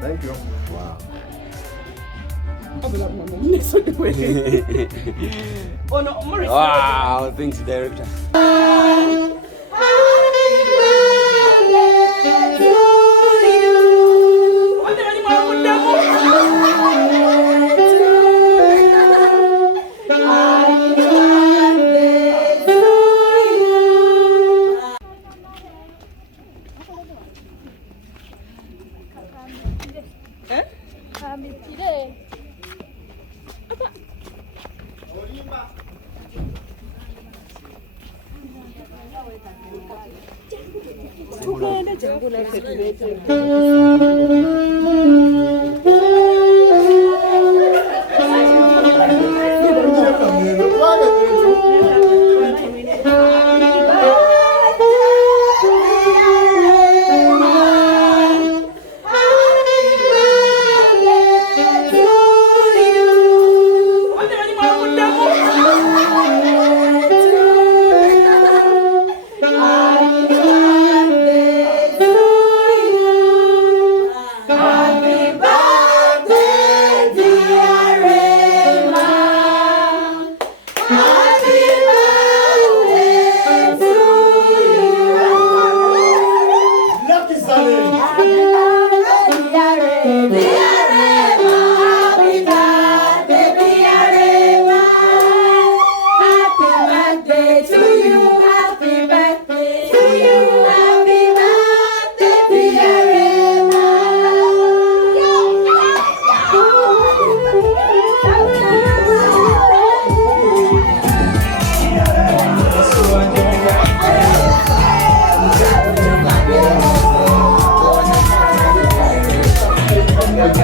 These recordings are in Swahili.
Thank you. Wow. Wow, thanks director. Thank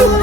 you.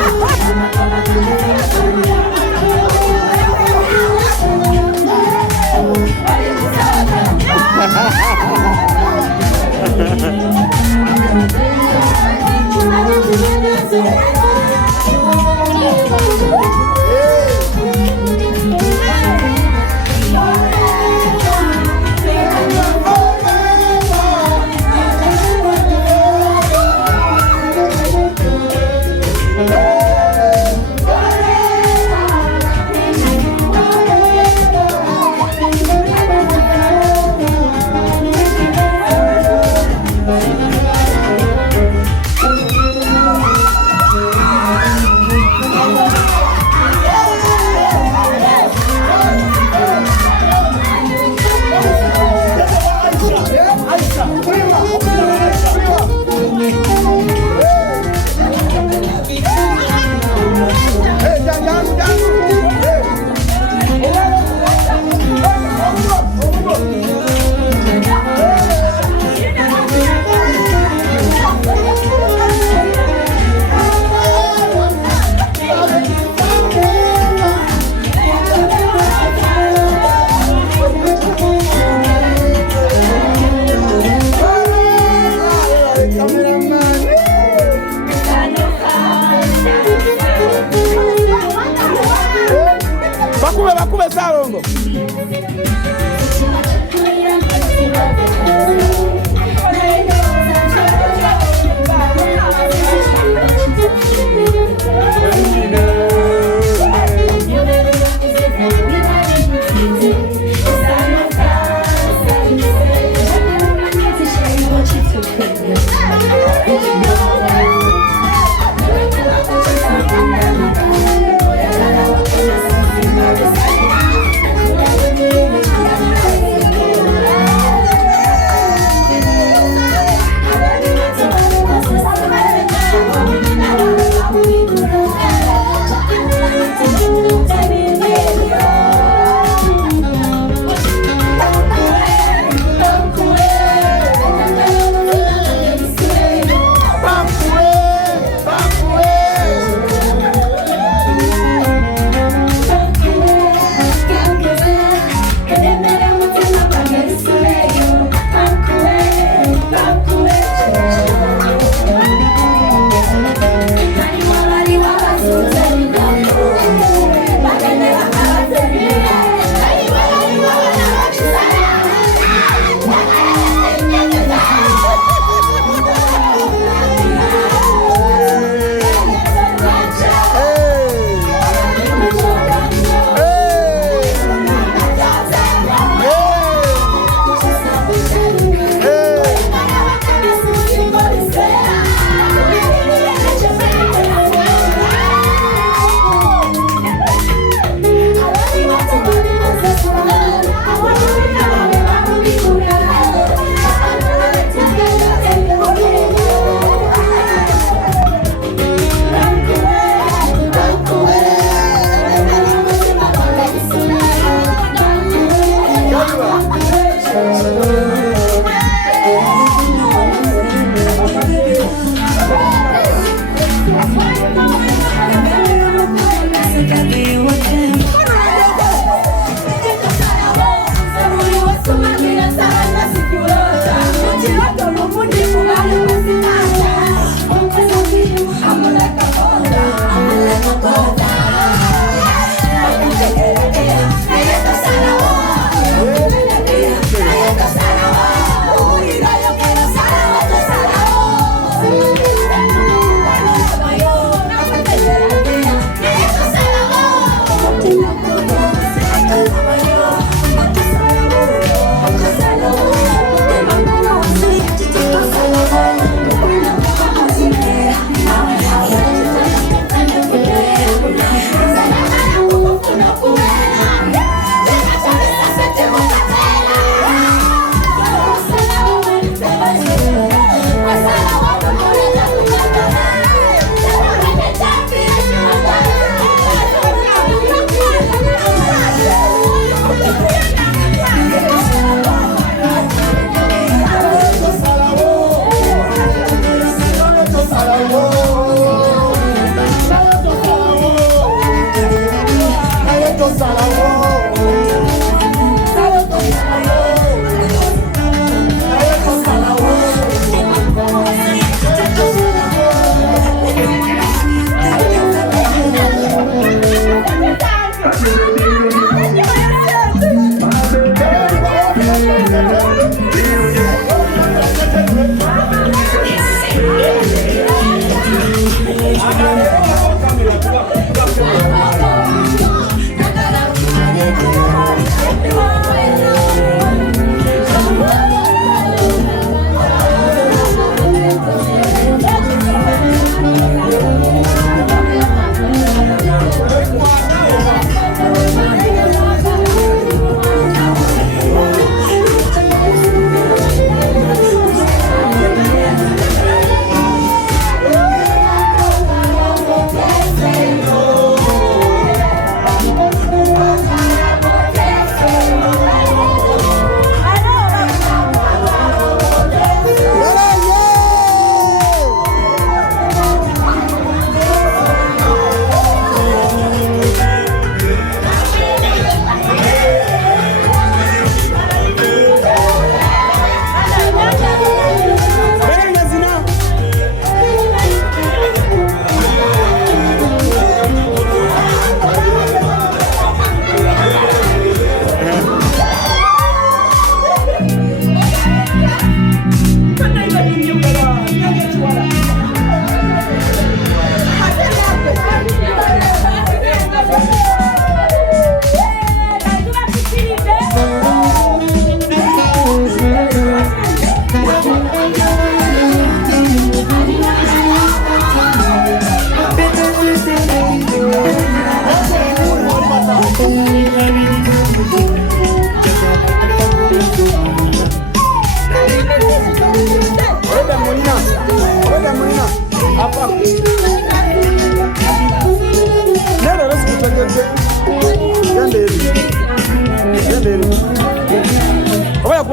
Bakube Salongo.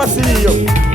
Basilio.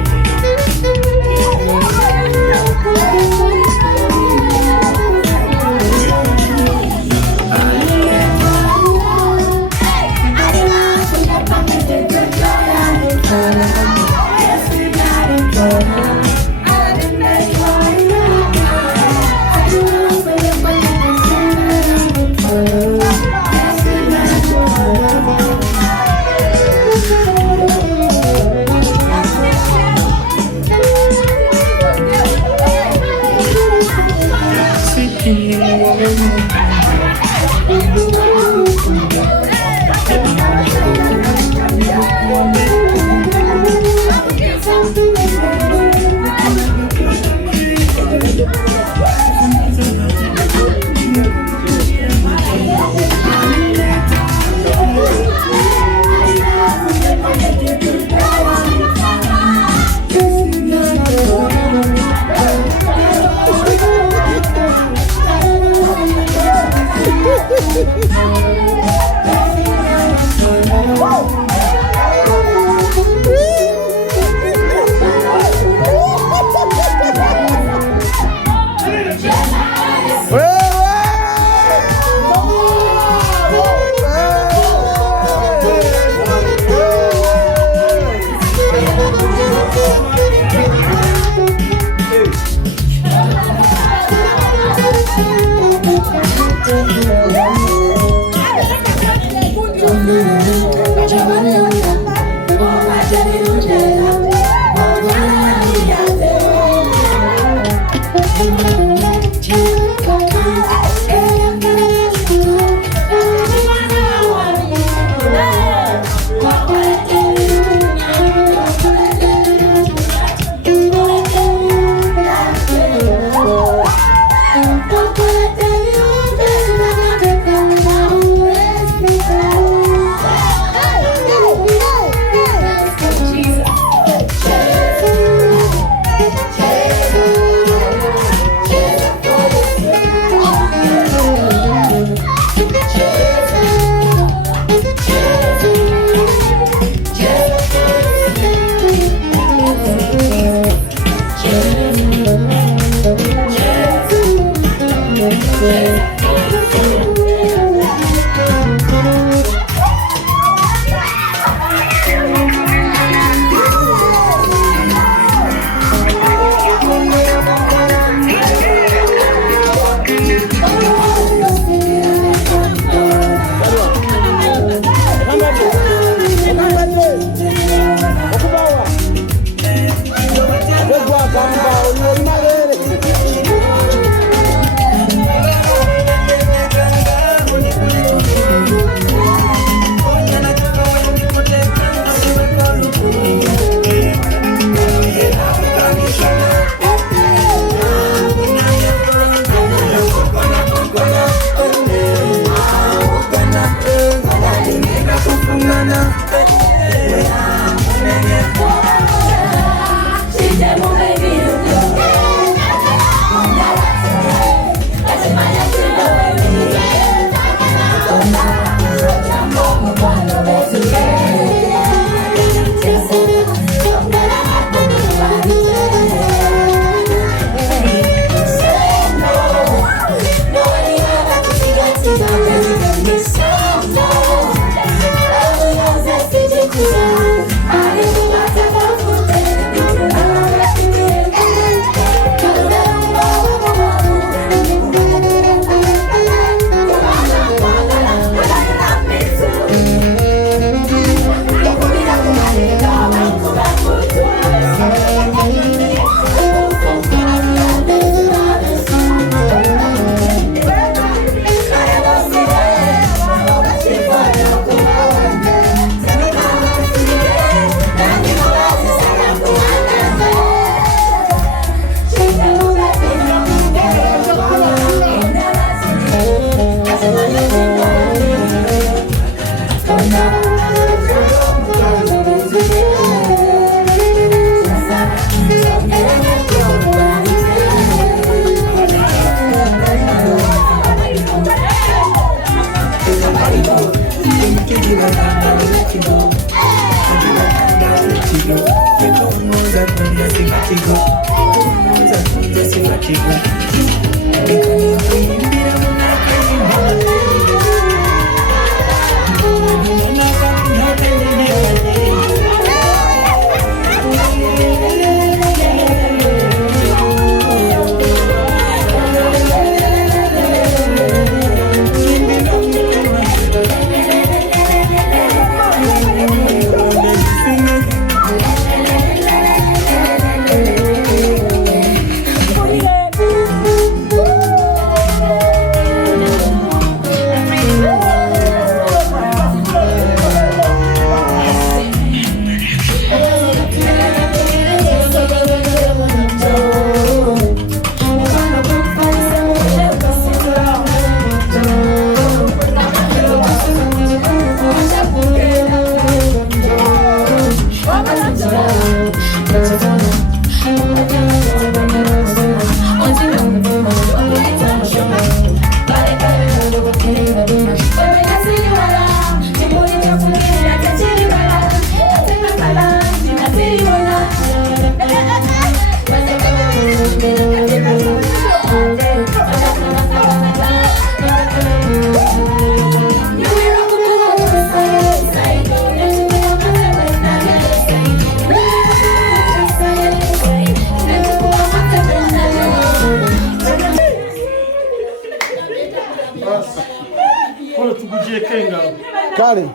Kali,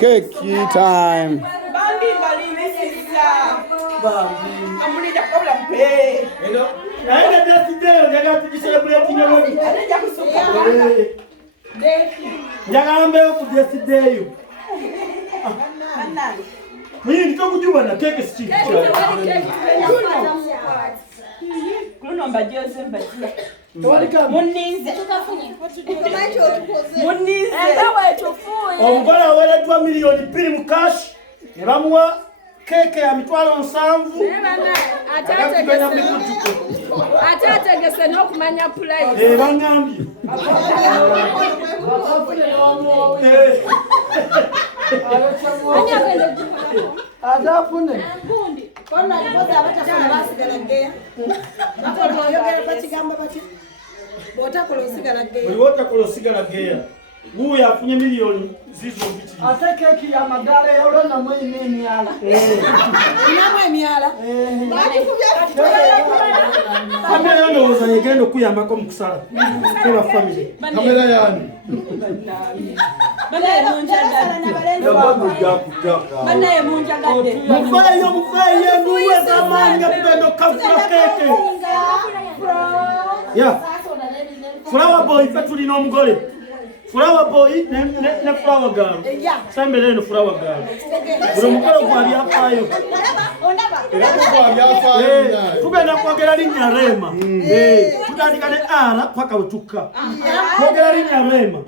cake time. Omugola aweereddwa milioni 2 mu cash ne bamuwa keke ya mitwalo 7. Ate ategese n'okumanya price. Bangambye. Adafune. Botakola osigala geya. Guya afunye milioni zizo biti. Ate keki ya magale yolo na mwe emyala. Inamwe emyala. Kamera ndowooza yegenda okuyambako mu kusala. Kola family. Kamera yani. Mufeyo nuwe zamani nga tugenda okukavula keke. Ya. Flower boy fe tulina omugole. Flower boy ne flower girl. Sambele eno flower girl. Buli mukolo gwali afaayo. Tugenda kwogera linnya Rema. Tutandika ne ara paka wetukka. Kwogera linnya Rema.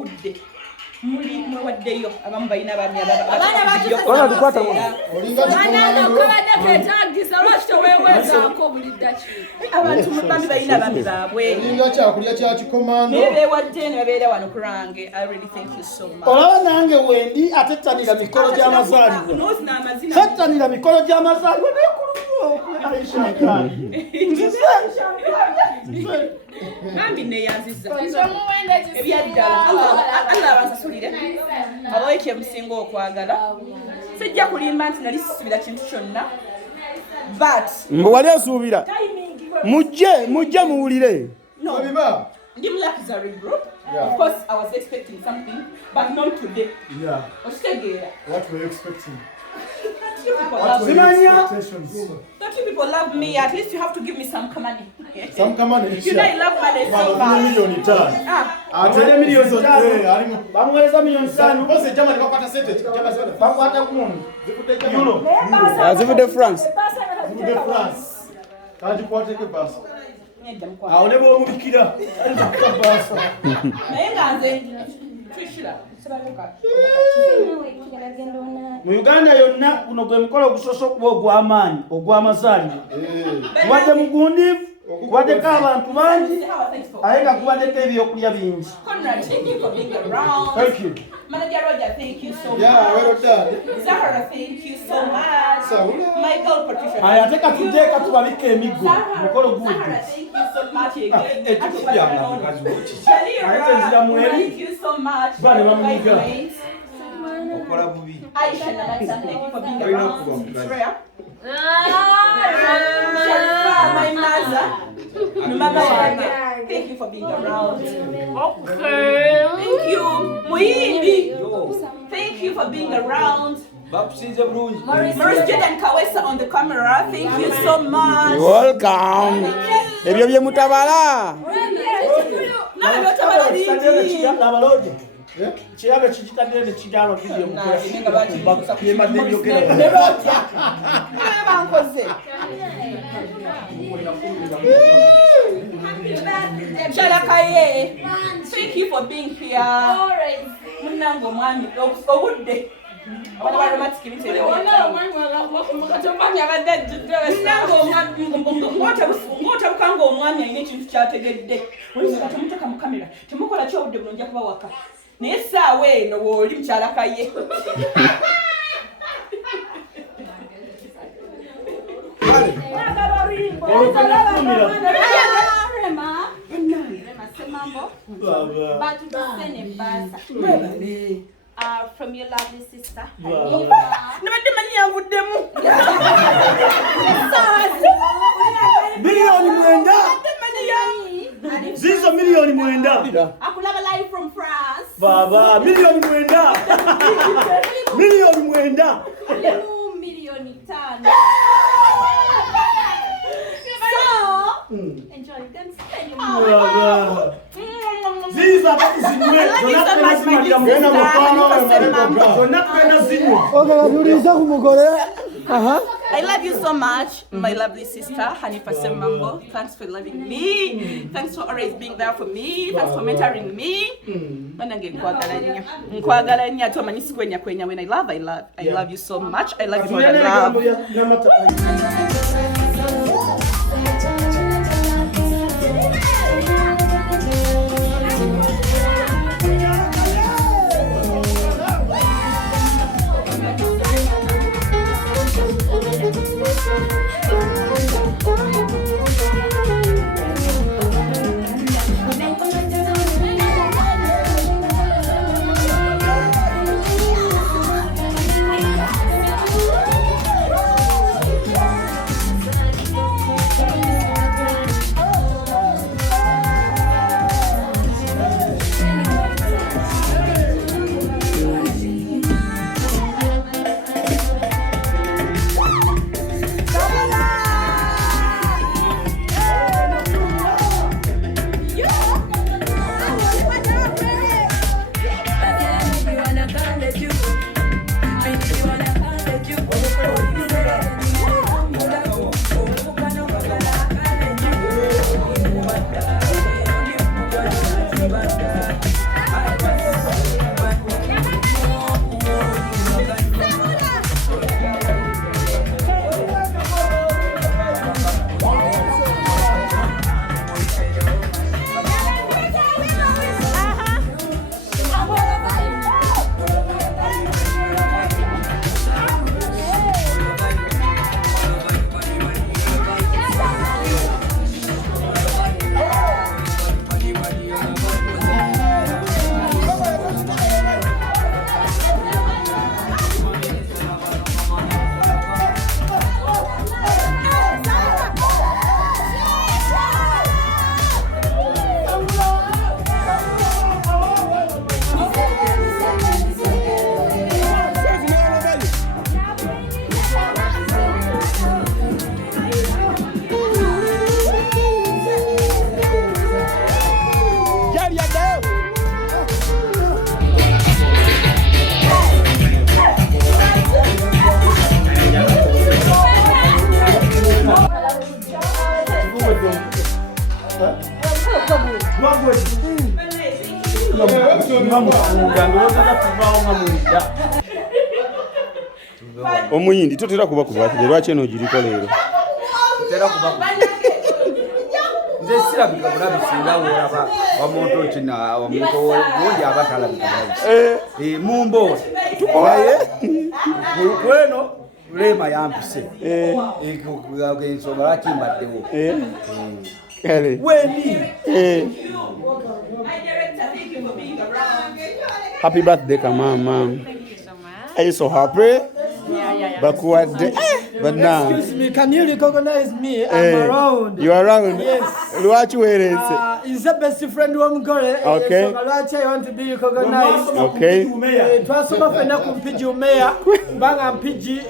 obudde muli mwewaddeyo abamu balina abaana tukwata abantu bambi balina abaami baabwe naye beewadde ne babeera wano kurange. I really thank you so much. olaba nange wendi atettanira mikolo gy'amazaalibwa tettanira mikolo gy'amazaalibwa Bambi neeyanziza ebyaddala Allah abansasulire abawe kyemusinga okwagala sijja kulimba nti nali sisuubira kintu kyonna but mbu wali osuubira mujje muwulire ndi mu luxury group. Of course I was expecting something but not today. Okitegeera Don't you people love me? At least you have to give me some money. Some money. You know I love money so much. Milioni 5. Atele milioni 5. Bamweleza milioni 5. Bose chama nikapata sete. Chama sete. Bakwata kumu. Zikuteka euro. Zivude France. Zivude France. Kaji kwateke basa. Aolebo omubikira. Basa. Nayenga nze twishira. Mu Uganda yonna kuno gwe mukolo ogusoose okuba ogw'amaanyi ogw'amazaalibwa. Kubadde mugundiivu, kubaddeko abantu bangi, aye nga kubaddeko ebyokulya bingi. Conrad, thank you for being around. Thank you. Manager Roger, thank you so much. well done. Zahara, thank you so much. Michael Patricia, Aye ate katuteeka tubalika emiggo mukolo Zahara, gudde. thank you so much again. Ate nzira mweri. Thank you so much. Bale bamunyiga. Aisha Nalata, thank you for being around. Freya. My mother. Mama Wage, thank you for being around. Okay. Thank you. Muhindi. Thank you for being around. Maurice Jordan Kawesa on the camera. Thank you so much. Welcome. Ebyo bye mutabala. Abaloje. Kiraga kikitadde ne kigalo video mukola. Yemadde byogera. Bankoze. Chalakaye. Thank you for being here. Munango mwami obudde. Abana baromantic bitele. Ngota bukanga omwami ayine ekintu kyategedde. Olizika tumuteka mu kamera. Temukola kyo obudde bulonja kuba waka. Naye saawa eno w'oli mukyalakaye. From your lovely sister. Milioni mwenda. Zizo milioni mwenda. Akulaba live from France. Baba, milioni mwenda. Milioni mwenda. Milioni 5. So, enjoy them. Baba. Ziza zinwe. I love you so much, my lovely sister, Hanifa Semambo. Thanks for loving me. Thanks for always being there for me. Thanks for mentoring me. When I love you so much. I love you more than love. Tuva mufunga ndowooza tuvaawo nga mwenda. Omuyindi totera kuba ku birthday lwaki eno ogiriko leero? Tera kuba ku nze sirabika bulabi singa woolaba omuntu kina omuntu ogundi aba talabika bulabi. Mumbo tukoye kweno Lema yampise. Ensonga lwaki mbaddewo. Kale. Weni. Happy birthday, Kamama. Are you so happy? Bakuwadde. But now. Excuse me, can you recognize me? I'm around. You are around? Yes. Lwaki weereze? Is the best friend w'omugole. Okay. So lwaki I want to be recognized. Okay. Twasoma fenna ku mpigi umeya kubanga mpigi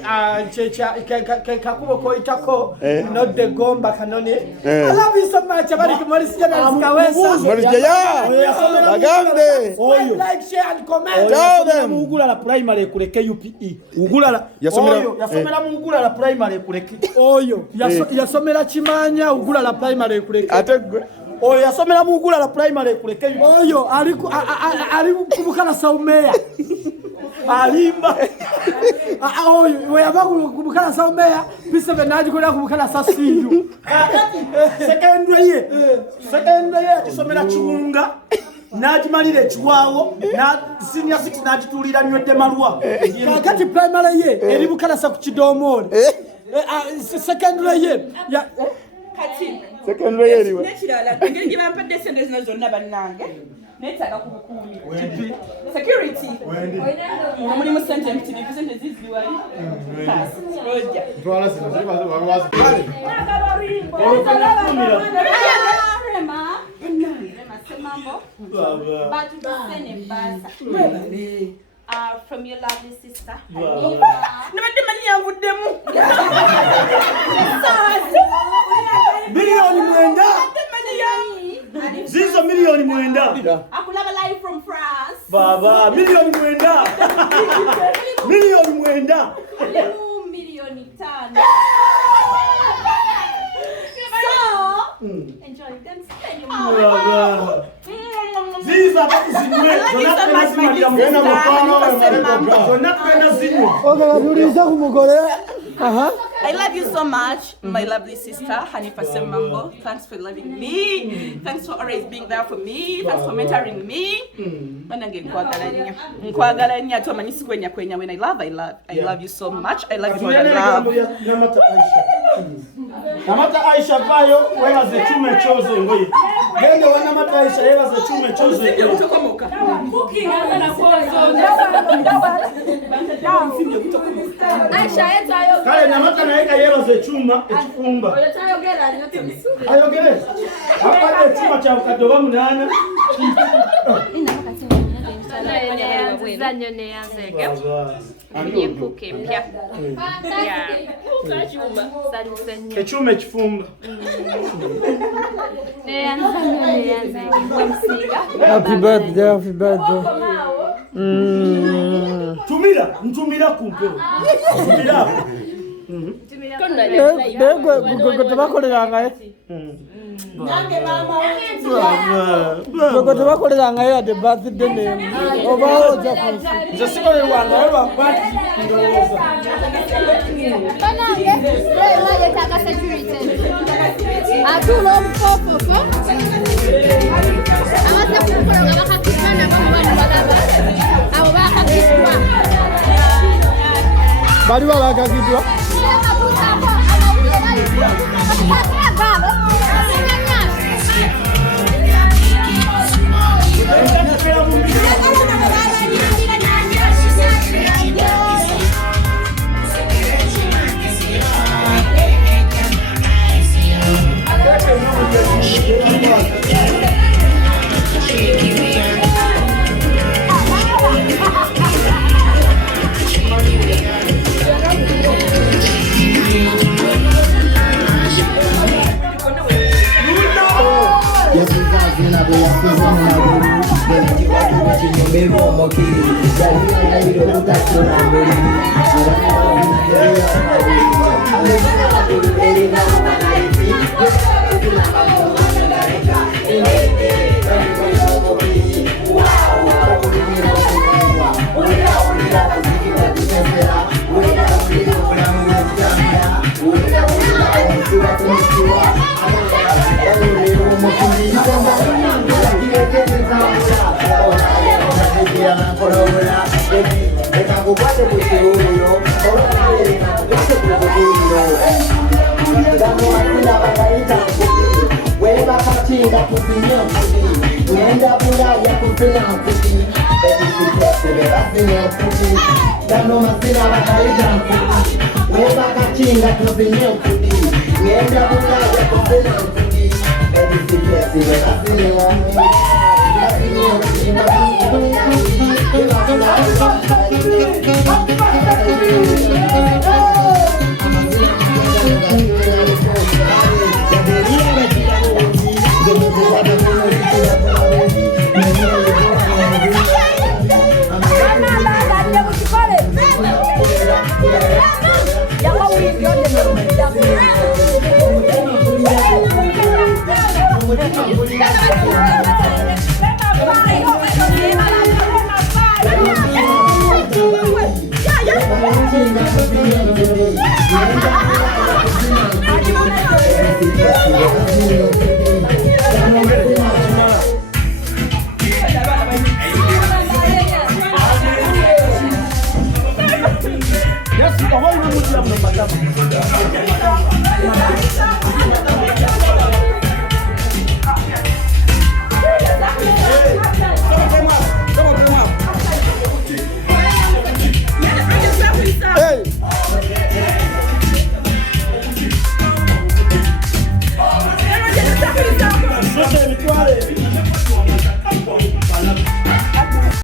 kakubo koyitako nodde gomba kanoni. I love you so much. Abali kumalisija na sikawesa. Malisija ya. Bagambe. Like, share and comment. Tell them. Ugulala primary kuleke UPE. Ugulala. Yasomera mu Ugulala primary kuleke. Oyo yasomera Kimanya Ugulala primary kuleke. Ate oyo yasomera mu Ugulala primary kuleke. Oyo ali kubukala saumeya. Alimba. Oyo we yava kubukala saumeya P7 naji kwenda kubukala sasiyu. Secondary ye kisomera Kiwunga. Najimalire Chiwawo na senior 6 najitulira nywedde malwa. Kakati primary ye eri bukalasa ku Kidomole. Secondary ye ya Kati. Secondary ye liwe. Nekirala ngeri gye bampadde sente zino zonna bannange. Neetaaga ku bukuumi. Security. Ono mulimu sente mpitirivu sente zizi wali. Roja. Twala zino ziri bawazi. From your lovely sister. Nabadde mani yanvuddemu. Milioni mwenda. Zizo milioni mwenda. Akulaba live from France. Baba, milioni mwenda. Milioni mwenda. Milioni 5. So, enjoy them. Ziza zinwe. I love you so much, my lovely sister, Hanifa Semambo. Thanks for loving me. Thanks for always being there for me. Thanks for mentoring me. When I love you so much. I love you more than love. Namata Aisha bayo wewe ze chume chozo ngoyi. Gende wana Namata Aisha wewe ze chume chozo. Cooking na Aisha yetu ayo. Kale Namata naika yewe ze chuma ekifumba. Oyotayogera nyote misuri. Ayogere. Hapa chuma cha ukadoba munana. Zanyo ne yanzege. Nikuke mpya. Ekyuma ekifumba. Happy birthday. Ntumira kumpe. Tumira. Tubakoleranga Nange mama tubakoleranga ya the birthday name. Obaho jafu. Nzasikolelwanga yalwa kwati. Banange, yetaaga security. Atuula obufofofo. Abaza kumukolo nga bakakisana bano balaba. Abo bakakiswa. Bali bakakiswa. Wow. Bola, Ekakukwate kuchiruyo, Olakale ekakukwate kuchiruyo. Dano masina bakaita mkuti, Weba kachinga kusinya mkuti, Uenda bulaya kusina mkuti, Edisipesebe basinya mkuti, Dano masina bakaita mkuti, Weba kachinga kusinya mkuti, Uenda bulaya kusina mkuti, Edisipesebe basinya mkuti. Thank you.